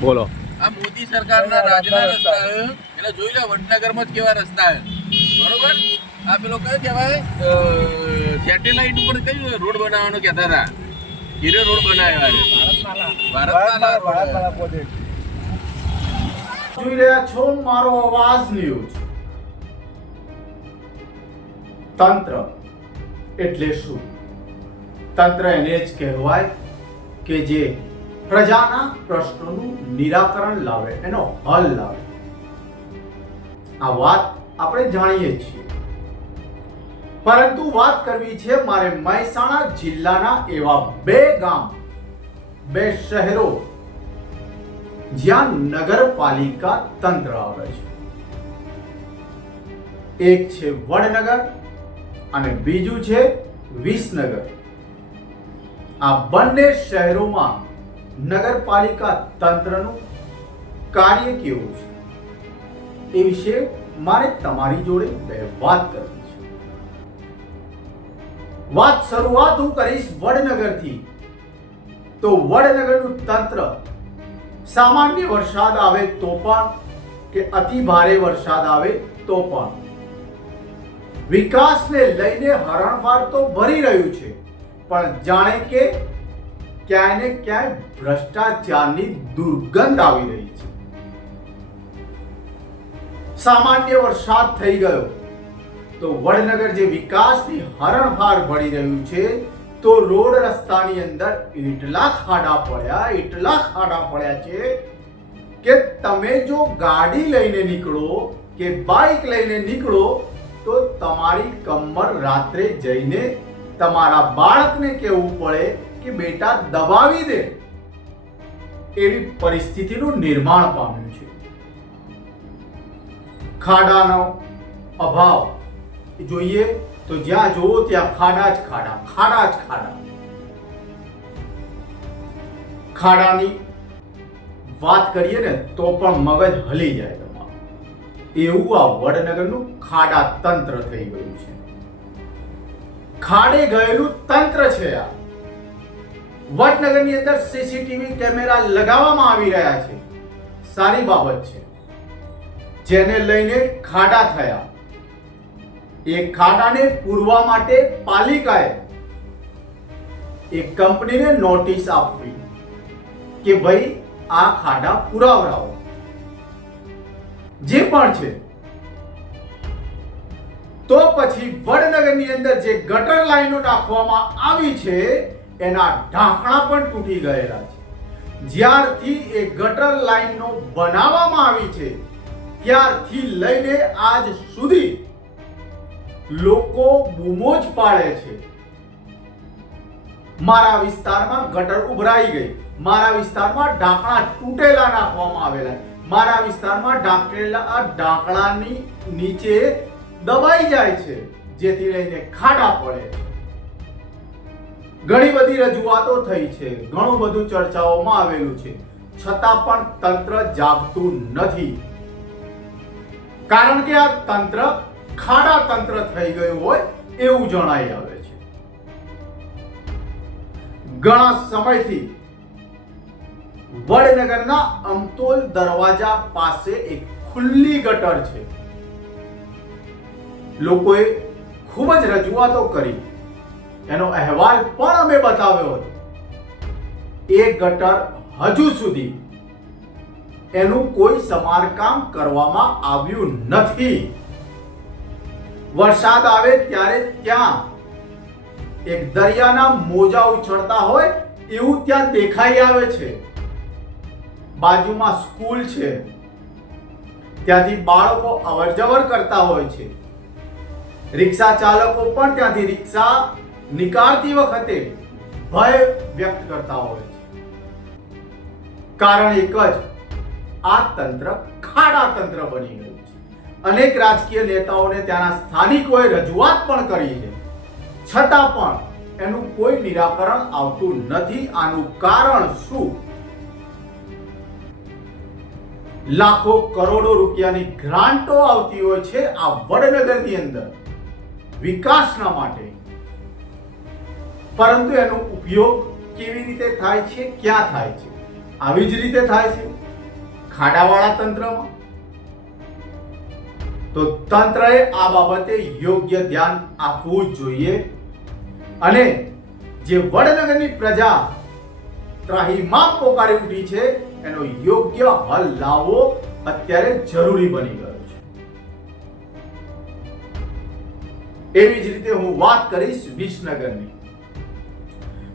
બોલો. આ મોદી સરકારના રાજના રસ્તા. એટલે જોઈ લો વડનગરમાં જ કેવા રસ્તા છે. બરોબર? આ પેલો કયો કહેવાય? સેટેલાઇટ ઉપર કયું રોડ બનાવવાનો કહેતા હતા. હીરો રોડ બનાવ્યો ભારતમાલા રોડ. જોઈ રહ્યા છો મારો અવાજ ન્યૂઝ તંત્ર એટલે શું? તંત્ર એને જ કહેવાય કે જે પ્રજાના પ્રશ્નોનું નિરાકરણ લાવે, એનો હલ લાવે. આ વાત આપણે જાણીએ છીએ. પરંતુ વાત કરવી છે મારે મહેસાણા જિલ્લાના એવા બે ગામ, બે શહેરો જ્યાં નગરપાલિકા તંત્ર આવે છે. એક છે વડનગર અને બીજું છે વિસનગર. આ બંને શહેરોમાં નગરપાલિકા તંત્રનું કાર્ય કેવું છે? એ વિશે મારે તમારી જોડે બે વાત કરવી છે. વાત શરૂઆત હું કરીશ વડનગરથી. તો વડનગરનું તંત્ર, સામાન્ય વરસાદ આવે તો પણ કે અતિ ભારે વરસાદ આવે તો પણ? વિકાસને લઈને હરણફાળ તો ભરી રહ્યું છે, પણ જાણે કે ક્યાંય ને ક્યાંય ભ્રષ્ટાચારની દુર્ગંધ આવી રહી છે. સામાન્ય વરસાદ થઈ ગયો. તો વડનગર જે વિકાસની હરણફાળ ભળી રહ્યું છે, તો રોડ રસ્તાની અંદર એટલા ખાડા પડ્યા, એટલા ખાડા પડ્યા છે કે તમે જો ગાડી લઈને નીકળો કે બાઇક લઈને નીકળો, તો તમારી કમર રાત્રે જઈને તમારા બાળકને કહેવું પડે કે બેટા દબાવી દે એવી પરિસ્થિતિનું નિર્માણ પામ્યું છે. ખાડાનો અભાવ. જોઈએ તો જ્યાં જોવો ત્યાં ખાડા જ ખાડા ખાડા જ ખાડા. ખાડાની વાત કરીએ ને તો પણ મગજ હલી જાય તમારું. એવું આ વડનગરનું ખાડા તંત્ર થઈ ગયું છે. ખાડે ગયેલું તંત્ર છે આ. વડનગરની અંદર સીસીટીવી કેમેરા લગાવવામાં આવી રહ્યા છે. સારી બાબત છે. જેને લઈને ખાડા થયા. એ ખાડાને પૂરવા માટે પાલિકાએ એક કંપનીને નોટિસ આપવી કે ભાઈ આ ખાડા પુરાવરાવો જે પણ છે. તો પછી વડનગરની અંદર જે ગટર લાઈનો નાખવામાં આવી છે એના ઢાંકણા પણ તૂટી ગયેલા છે. જ્યારથી એ ગટર લાઈનનો બનાવવામાં આવી છે, ત્યારથી લઈને આજ સુધી લોકો બૂમો જ પાડે છે. મારા વિસ્તારમાં ગટર ઉભરાઈ ગઈ. મારા વિસ્તારમાં ઢાંકણા તૂટેલા નાખવામાં આવેલા મારા વિસ્તારમાં ઢાંકેલા ઢાંકણાની નીચે દબાઈ જાય છે, જેથી લઈને ખાડા પડે છે. ઘણી બધી રજૂઆતો થઈ છે. ઘણું બધું ચર્ચાઓમાં આવેલું છે. છતાં પણ તંત્ર જાગતું નથી. કારણ કે આ તંત્ર ખાડા તંત્ર થઈ ગયું હોય એવું જણાઈ આવે છે. ઘણા સમયથી વડનગરના અમતોલ દરવાજા પાસે એક ખુલ્લી ગટર છે. લોકોએ ખૂબ જ રજૂઆતો કરી. એનો અહેવાલ પણ અમે બતાવ્યો હતો. એ ગટર હજુ સુધી એનું કોઈ સમારકામ કરવામાં આવ્યું નથી. વરસાદ આવે ત્યારે ત્યાં એક દરિયાના મોજા ઉછળતા હોય એવું ત્યાં દેખાઈ આવે છે. બાજુમાં સ્કૂલ છે. ત્યાંથી બાળકો અવરજવર કરતા હોય છે. રિક્ષા ચાલકો પણ ત્યાંથી રિક્ષા નીકાળતી વખતે ભય વ્યક્ત કરતા હોય છે. કારણ એક જ, આ તંત્ર ખાડા તંત્ર બની ગયું છે. અનેક રાજકીય નેતાઓને ત્યાંના સ્થાનિકોએ રજૂઆત પણ કરી છે. છતાં પણ એનું કોઈ નિરાકરણ આવતું નથી. આનું કારણ શું? લાખો કરોડો રૂપિયાની ગ્રાન્ટો આવતી હોય છે આ વડનગરની અંદર વિકાસના માટે. પરંતુ એનો ઉપયોગ કેવી રીતે થાય છે, ક્યાં થાય છે? આવી જ રીતે થાય છે ખાડાવાળા તંત્રમાં. તો તંત્રએ આ બાબતે યોગ્ય ધ્યાન આપવું જોઈએ. અને જે વડનગરની પ્રજા ત્રાહીમાં પોકારી ઉઠી છે, એનો યોગ્ય હલ લાવવો અત્યારે જરૂરી બની ગયો છે. એવી જ રીતે હું વાત કરીશ વિસનગરની.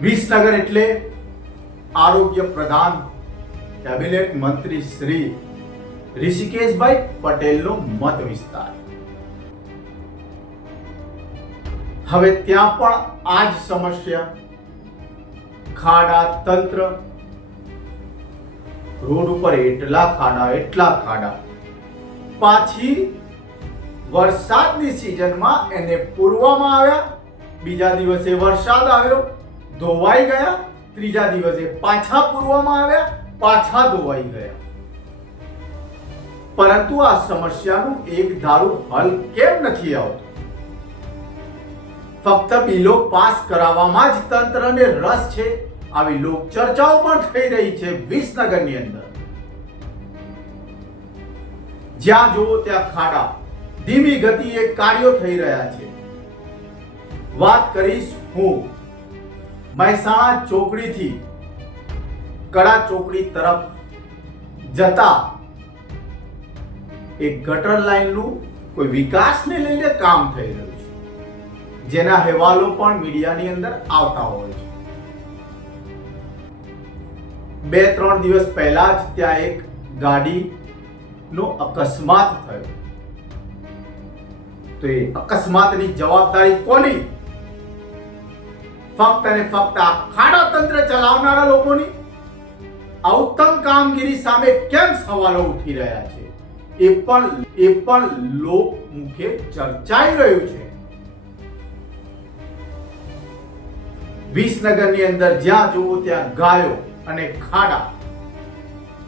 વિસનગર એટલે આરોગ્ય પ્રધાન કેબિનેટ મંત્રી શ્રી ઋષિકેશભાઈ પટેલનો મત વિસ્તાર. હવે ત્યાં પણ આ જ સમસ્યા. ખાડા તંત્ર. રોડ ઉપર એટલા ખાડા એટલા ખાડા. પાછી વરસાદની સિઝનમાં એને પૂરવામાં આવ્યા. બીજા દિવસે વરસાદ આવ્યો. ધોવાઈ ગયા, ત્રીજા દિવસે પાછા પૂરવામાં આવ્યા, પાછા ધોવાઈ ગયા. પરંતુ આ સમસ્યાનું એક ધારું હલ કેમ નથી આવતું? ફક્ત બિલો પાસ કરાવવામાં જ તંત્રને રસ છે. આવી લોક ચર્ચાઓ પણ થઈ રહી છે વિસનગરની અંદર. જ્યાં જુઓ ત્યાં ખાડા. ધીમી ગતિએ કાર્યો થઈ રહ્યા છે. વાત કરીશ હું મહેસાણા ચોકડીથી કડા ચોકડી તરફ જતા એક ગટર લાઈનનું કોઈ વિકાસને લઈને કામ થઈ રહ્યું છે. જેના અહેવાલો પણ મીડિયાની અંદર આવતા હોય છે. બે, ત્રણ દિવસ પહેલા જ ત્યાં એક ગાડીનો અકસ્માત થયો. તો એ અકસ્માતની જવાબદારી કોની? ફક્ત અને ફક્ત આ ખાડા તંત્ર ચલાવનારા લોકોની આ ઉત્તમ કામગીરી સામે કેમ સવાલો ઉઠી રહ્યા છે? એ પણ એ પણ લોક મુખે ચર્ચાઈ રહ્યું છે. વિસનગરની અંદર જ્યાં જુઓ ત્યાં ગાયો અને ખાડા.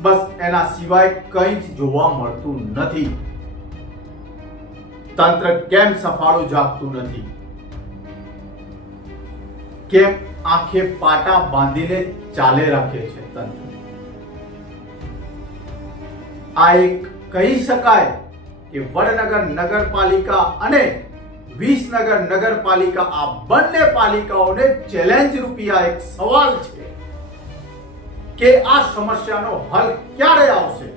બસ એના સિવાય કંઈ જ જોવા મળતું નથી. તંત્ર કેમ સફાળું જાગતું નથી? કેમ આંખે પાટા બાંધીને ચાલે રાખે છે તંત્ર. આ એક કહી શકાય કે વડનગર નગરપાલિકા અને વિસનગર નગરપાલિકા આ બંને પાલિકાઓને ચેલેન્જ રૂપી આ એક સવાલ છે કે આ સમસ્યાનો હલ ક્યારે આવશે?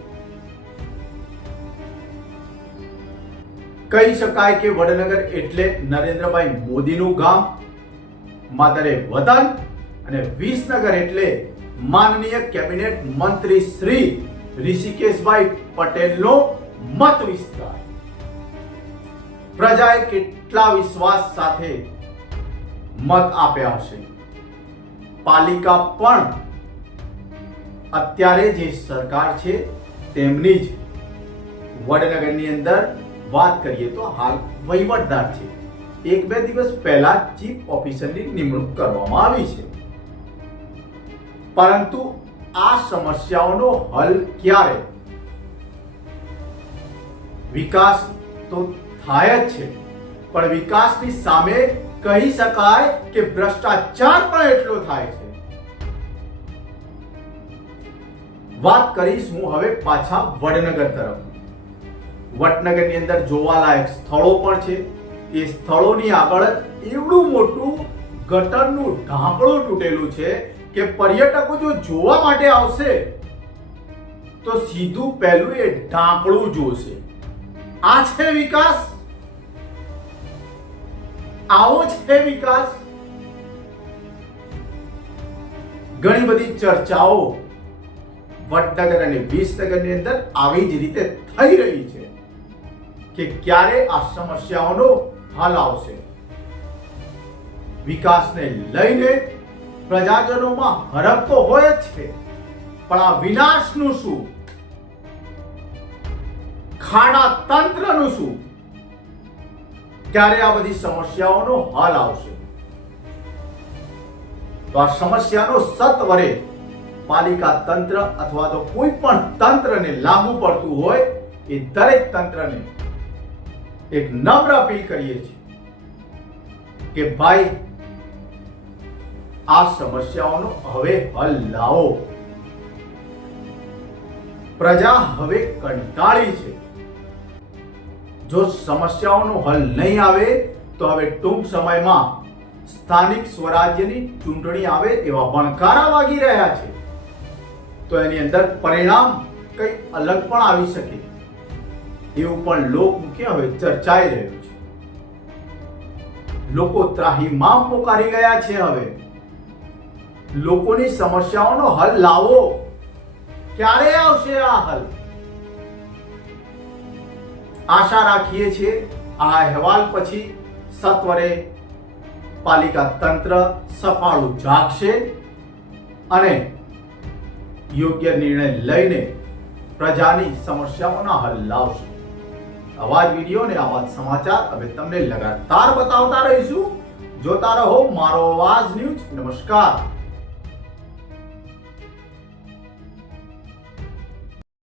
કહી શકાય કે વડનગર એટલે નરેન્દ્રભાઈ મોદીનું ગામ માતરે વતન અને વિસનગર એટલે માનનીય કેબિનેટ મંત્રી શ્રી ઋષિકેશભાઈ પટેલનો મત વિસ્તાર. પ્રજાએ કેટલા વિશ્વાસ સાથે મત આપ્યા હશે? પાલિકા પણ અત્યારે જે સરકાર છે તેમની જ વડનગરની અંદર વાત કરીએ તો હાલ વહીવટદાર છે. એક બે દિવસ પહેલા ચીફ ઓફિસરની નિમણૂક કરવામાં આવી છે. પરંતુ આ સમસ્યાઓનો હલ ક્યારે? વિકાસ તો થાય જ છે, પણ વિકાસની સામે કહી શકાય કે ભ્રષ્ટાચાર પણ એટલો થાય છે. વાત કરીશ હું હવે પાછા વડનગર તરફ. વડનગરની અંદર જોવાલાયક સ્થળો પણ છે. એ સ્થળોની આગળ એવડું મોટું ગટરનું ઢાંકણું તૂટેલું છે કે પર્યટકો જો જોવા માટે આવશે, તો સીધું પહેલું એ ઢાંકણું જોશે. આ છે વિકાસ. આવો છે વિકાસ. ઘણી બધી ચર્ચાઓ વડનગર અને વિસનગરની અંદર આવી જ રીતે થઈ રહી છે કે ક્યારે આ સમસ્યાઓનો હલ આવશે વિકાસને લઈને પ્રજાજનોમાં હરખ તો હોય જ છે, પણ આ વિનાશનું શું? ખાડા તંત્રનું શું? ક્યારે આ બધી સમસ્યાઓનો હાલ આવશે? તો આ સમસ્યાનો સત્વરે પાલિકા તંત્ર અથવા તો કોઈ પણ તંત્રને લાગુ પડતું હોય એ દરેક તંત્રને એક નમ્ર અપીલ કરીએ છીએ કે ભાઈ, આ સમસ્યાઓનો હવે હલ લાવો. પ્રજા હવે કંટાળી છે. જો સમસ્યાઓનો હલ નહીં આવે, તો હવે ટૂંક સમયમાં સ્થાનિક સ્વરાજ્યની ચૂંટણી આવે એવા ભણકારા વાગી રહ્યા છે. તો એની અંદર પરિણામ કંઈ અલગ પણ આવી શકે. એવું પણ લોકમુખ્ય હવે ચર્ચાઈ રહ્યું છે. લોકો ત્રાહીમામ પોકારી ગયા છે હવે. લોકોની સમસ્યાઓનો હલ લાવો. ક્યારે આવશે આ હલ? આશા રાખીએ છીએ આ અહેવાલ પછી સત્વરે પાલિકા તંત્ર સફાળું જાગશે અને યોગ્ય નિર્ણય લઈને પ્રજાની સમસ્યાઓના હલ લાવશે. આવા જ વીડિયો ને સમાચાર. અમે તમને લગાતાર બતાવતા રહીશું. જોતા રહો મારો અવાજ ન્યૂઝ. નમસ્કાર.